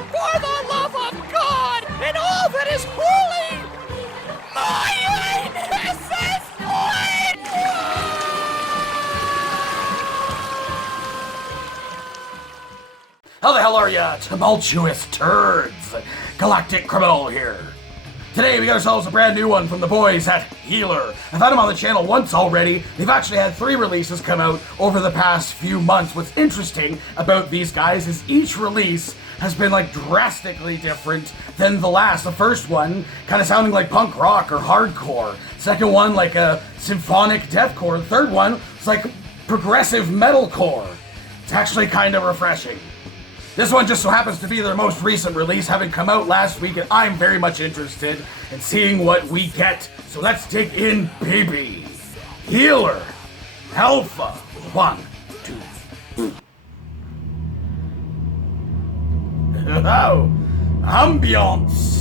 For the love of God and all that is holy, my anus is bleeding! How the hell are ya, tumultuous turds? Galactic Criminal here. Today we got ourselves a brand new one from the boys at Healer. I've had them on the channel once already. They've actually had 3 releases come out over the past few months. What's interesting about these guys is each release has been like drastically different than the last. The first one kind of sounding like punk rock or hardcore. Second one like a symphonic deathcore. The third one was like progressive metalcore. It's actually kind of refreshing. This one just so happens to be their most recent release, having come out last week, and I'm very much interested in seeing what we get. So let's dig in, baby. Healer, Alpha, 1, 2. Oh, ambiance.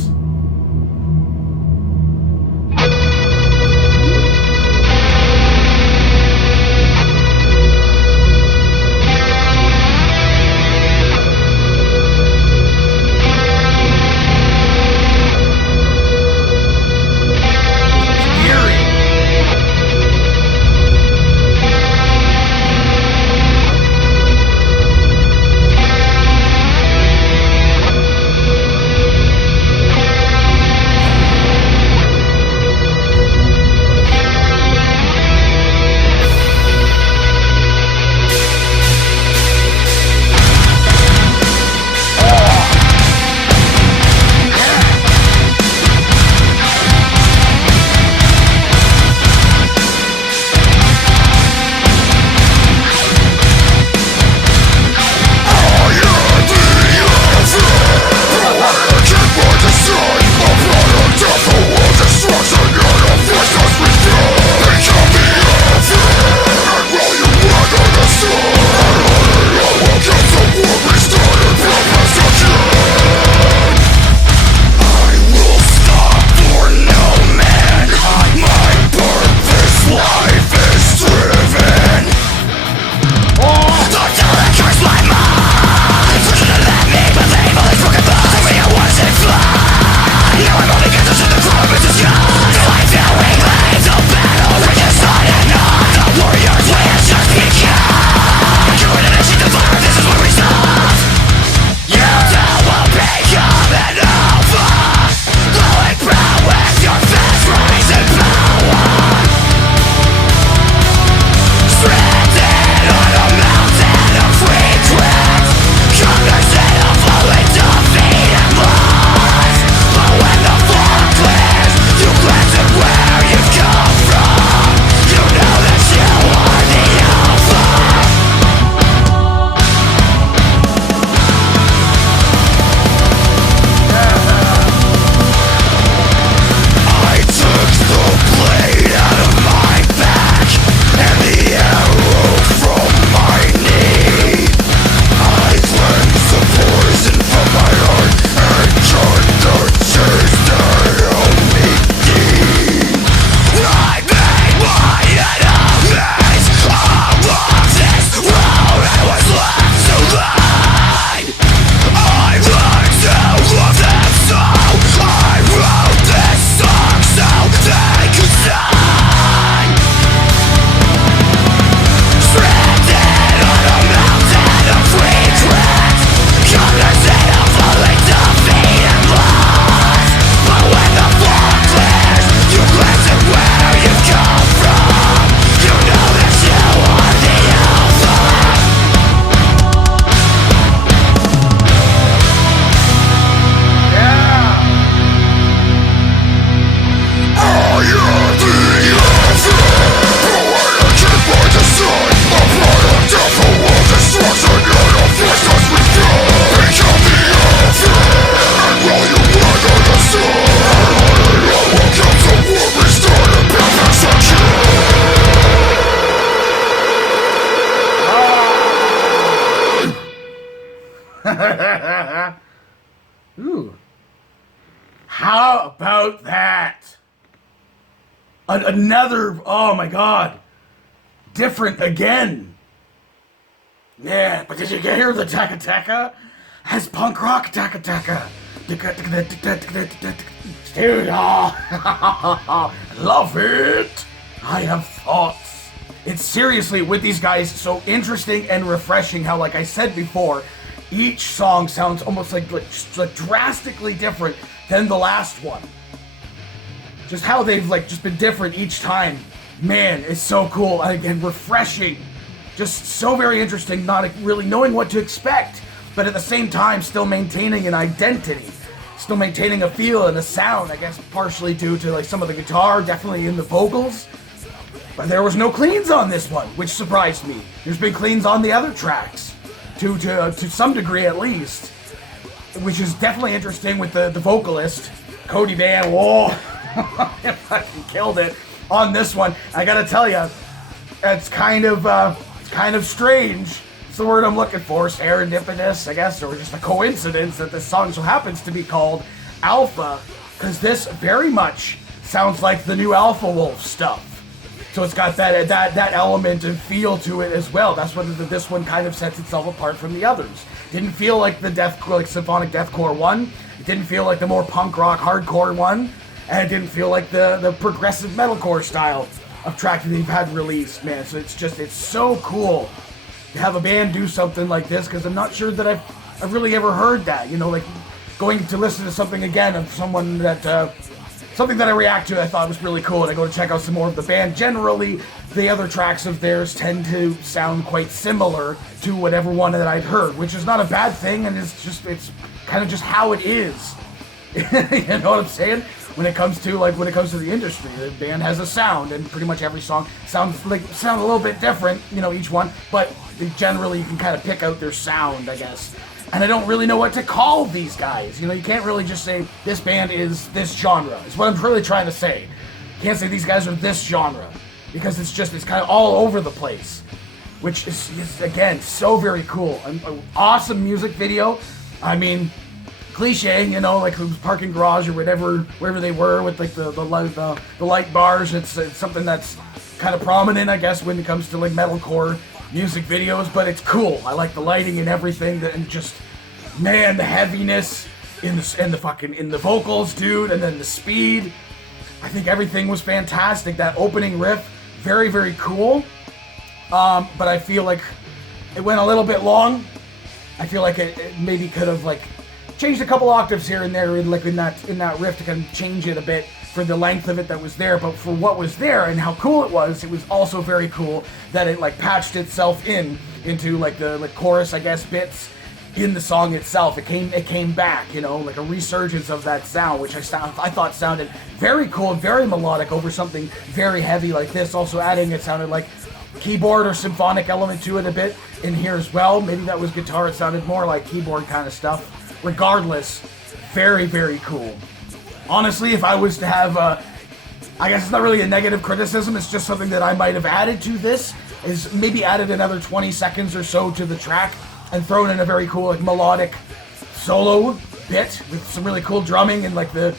Ooh. How about that? Another, oh my god. Different again. Yeah, but did you hear the Taka Taka? as punk rock Taka Taka. Dude, love it. I have thoughts. It's seriously, with these guys, so interesting and refreshing how, like I said before, each song sounds almost like drastically different than the last one. Just how they've just been different each time. Man, it's so cool and refreshing. Just so very interesting, not really knowing what to expect, but at the same time still maintaining an identity. Still maintaining a feel and a sound, I guess partially due to some of the guitar, definitely in the vocals. But there was no cleans on this one, which surprised me. There's been cleans on the other tracks, to some degree at least, which is definitely interesting with the vocalist, Cody Van. Whoa, he fucking killed it on this one. I gotta tell you, it's kind of strange. It's the word I'm looking for, serendipitous, I guess, or just a coincidence that this song so happens to be called Alpha, because this very much sounds like the new Alpha Wolf stuff. So it's got that element and feel to it as well. That's what this one kind of sets itself apart from the others. Didn't feel like the symphonic deathcore one. It didn't feel like the more punk rock hardcore one, and it didn't feel like the progressive metalcore style of track that they've had released, man. So it's so cool to have a band do something like this, because I'm not sure that I've really ever heard that. Going to listen to something again of someone that something that I react to, I thought was really cool, and I go to check out some more of the band. Generally, the other tracks of theirs tend to sound quite similar to whatever one that I'd heard, which is not a bad thing, and it's kind of just how it is. You know what I'm saying? When it comes to the industry, the band has a sound, and pretty much every song sound a little bit different, each one, but generally you can kind of pick out their sound, I guess. And I don't really know what to call these guys. You can't really just say this band is this genre. Is what I'm really trying to say. You can't say these guys are this genre, because it's kind of all over the place, which is again so very cool. An awesome music video. I mean, cliche, like it was parking garage or wherever they were with the light bars. It's something that's kind of prominent, I guess, when it comes to metalcore music videos, but it's cool. I like the lighting and everything, and just, man, the heaviness in the vocals, dude, and then the speed. I think everything was fantastic. That opening riff, very, very cool. But I feel like it went a little bit long. I feel like it maybe could have changed a couple octaves here and there in that riff to kind of change it a bit for the length of it that was there. But for what was there and how cool it was also very cool that it patched itself into the chorus, I guess, bits in the song itself. It came back, like a resurgence of that sound, which I thought sounded very cool, very melodic over something very heavy like this. Also adding, it sounded like keyboard or symphonic element to it a bit in here as well. Maybe that was guitar. It sounded more like keyboard kind of stuff. Regardless, very, very cool. Honestly, if I was to have, I guess it's not really a negative criticism, it's just something that I might have added to this, is maybe added another 20 seconds or so to the track and thrown in a very cool melodic solo bit with some really cool drumming and at the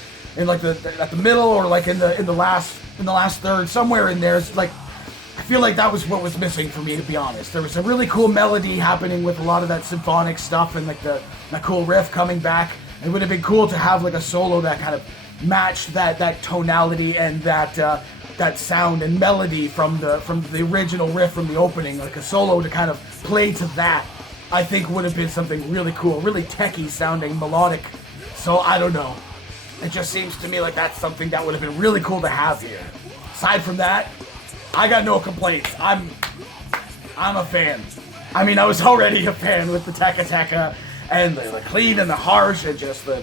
middle, or in the last third, somewhere in there. It's I feel like that was what was missing for me, to be honest. There was a really cool melody happening with a lot of that symphonic stuff, and that cool riff coming back. It would have been cool to have a solo that kind of matched that tonality and that sound and melody from the original riff from the opening, like a solo to kind of play to that. I think would have been something really cool, really techie sounding, melodic. So I don't know. It just seems to me like that's something that would have been really cool to have here. Aside from that, I got no complaints. I'm a fan. I mean, I was already a fan with the Taka Taka and the clean and the harsh and just the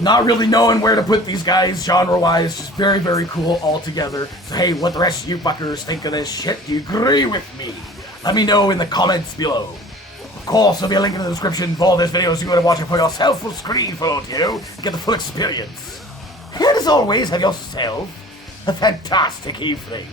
not really knowing where to put these guys genre-wise. Just very, very cool altogether. So hey, what the rest of you fuckers think of this shit? Do you agree with me? Let me know in the comments below. Of course, there'll be a link in the description for all this video so you can watch it for yourself, full screen for you, get the full experience. And as always, have yourself a fantastic evening.